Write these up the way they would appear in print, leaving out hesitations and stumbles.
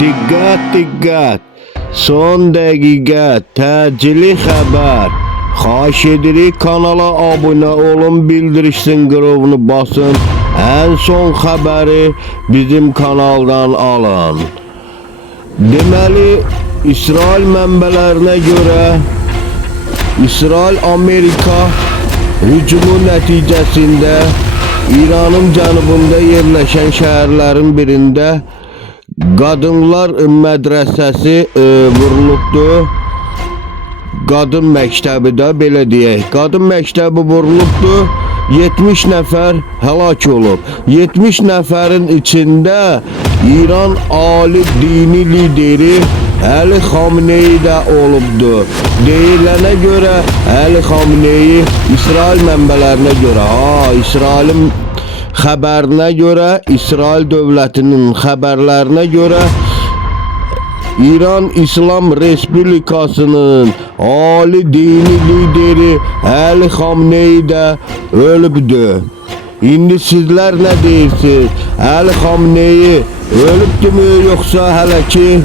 Dikkat dikkat. Son dakika təcili xəbər. Xahiş edirik kanala abunə olun, bildiriş zınqırovunu basın. En son xəbəri bizim kanaldan alın. Deməli, İsrail mənbələrinə görə İsrail Amerika hücumu nəticəsində İranın cənubunda yerləşən şəhərlərin birində qadınlar mədrəsəsi vurulubdur. Qadın məktəbi də belə deyək. Qadın məktəbi vurulubdur. 70 nəfər həlak olub. 70 nəfərin içində İran ali dini lideri Ali Xamenei də olubdur. Deyilənə görə Ali Xamenei İsrail mənbələrinə görə, İsrailin xəbərinə görə, İsrail dövlətinin xəbərlərinə görə İran İslam Respublikasının ali dini lideri Ali Xamenei də ölübdür. İndi sizlər nə deyirsiniz? Ali Xamenei ölübdürmü, yoxsa hələ ki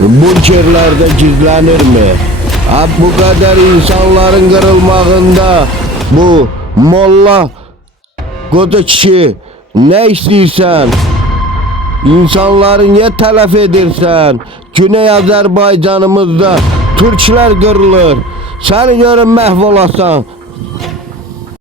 bunkerlərdə gizlənirmi? Bu qədər insanların qırılmağında bu molla qoca kişi nə istəyirsən? İnsanları niyə tələf edirsən? Güney Azərbaycanımızda türklər qırılır. Səni görün məhv olasan.